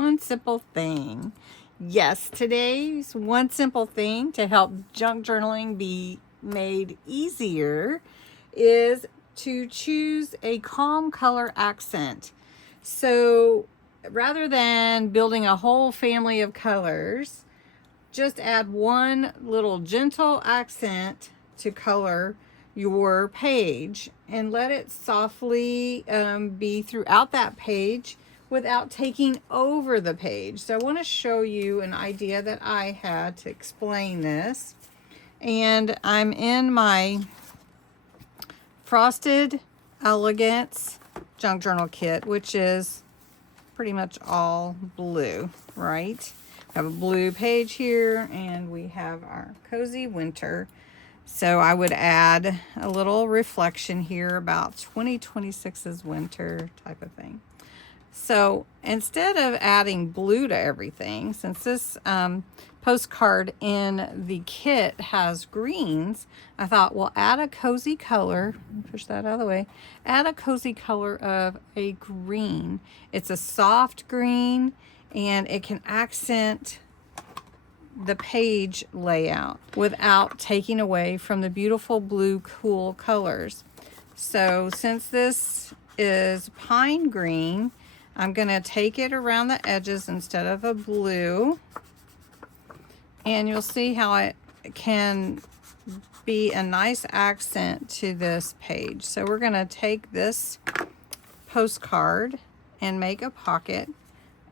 One simple thing. Yes, today's one simple thing to help junk journaling be made easier is to choose a calm color accent. So rather than building a whole family of colors, just add one little gentle accent to color your page and let it softly be throughout that page without taking over the page. So I want to show you an idea that I had to explain this. And I'm in my Frosted Elegance Junk Journal Kit, which is pretty much all blue, right? We have a blue page here, and we have our Cozy Winter. So I would add a little reflection here about 2026's winter type of thing. So instead of adding blue to everything, since this postcard in the kit has greens, I thought, well, add a cozy color, push that out of the way, add a cozy color of a green. It's a soft green, and it can accent the page layout without taking away from the beautiful blue cool colors. So since this is pine green, I'm going to take it around the edges instead of a blue, and you'll see how it can be a nice accent to this page. So we're going to take this postcard and make a pocket.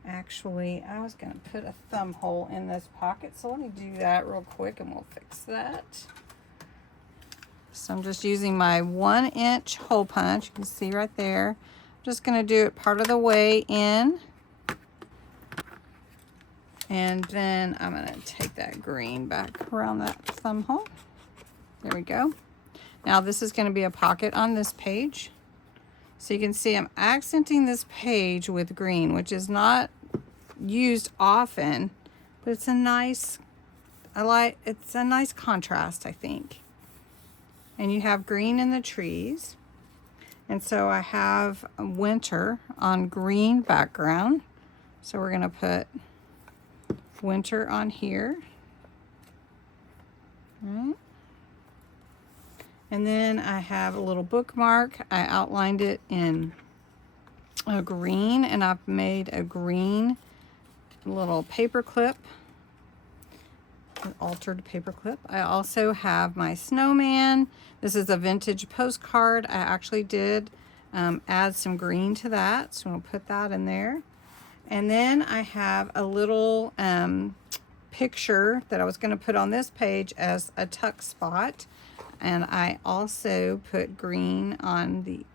Actually, I was going to put a thumb hole in this pocket, so let me do that real quick and we'll fix that. So I'm just using my 1-inch hole punch. You can see right there. I'm just going to do it part of the way in. And then I'm going to take that green back around that thumb hole. There we go. Now this is going to be a pocket on this page. So you can see I'm accenting this page with green, which is not used often, but it's a nice, it's a nice contrast, I think. And you have green in the trees. And so I have winter on green background. So we're going to put winter on here. All right. And then I have a little bookmark. I outlined it in a green, and I've made a green little paper clip, an altered paper clip. I also have my snowman. This is a vintage postcard. I actually did add some green to that, so I'll put that in there. And then I have a little picture that I was going to put on this page as a tuck spot. And I also put green on the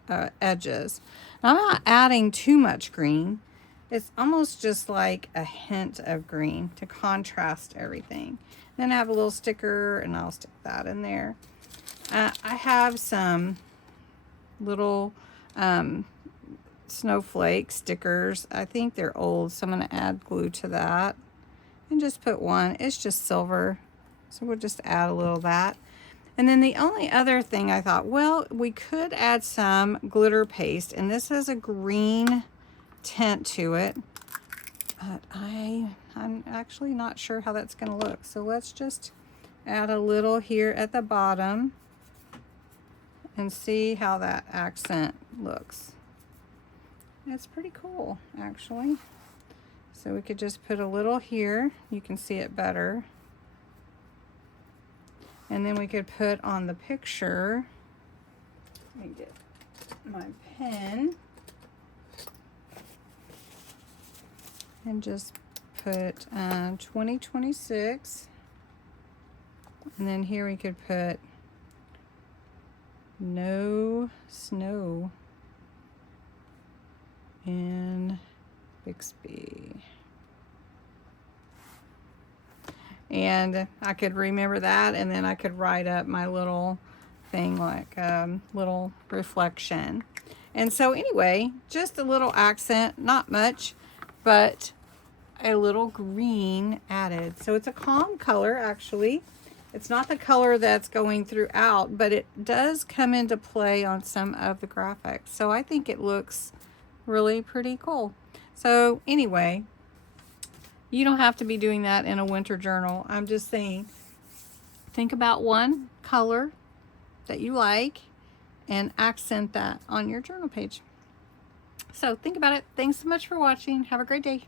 edges. Now, I'm not adding too much green. It's almost just like a hint of green to contrast everything. Then I have a little sticker, and I'll stick that in there. I have some little snowflake stickers. I think they're old, so I'm going to add glue to that. And just put one. It's just silver, so we'll just add a little of that. And then the only other thing I thought, well, we could add some glitter paste, and this has a green tint to it, but I'm actually not sure how that's going to look. So let's just add a little here at the bottom and see how that accent looks. It's pretty cool, actually. So we could just put a little here. You can see it better. And then we could put on the picture, let me get my pen, and just put 2026. And then here we could put no snow in Bixby. And I could remember that, and then I could write up my little thing, like little reflection. And so anyway, just a little accent, not much, but a little green added. So it's a calm color, actually. It's not the color that's going throughout, but it does come into play on some of the graphics. So I think it looks really pretty cool. So anyway, You don't have to be doing that in a winter journal. I'm just saying, think about one color that you like and accent that on your journal page. So think about it. Thanks so much for watching. Have a great day.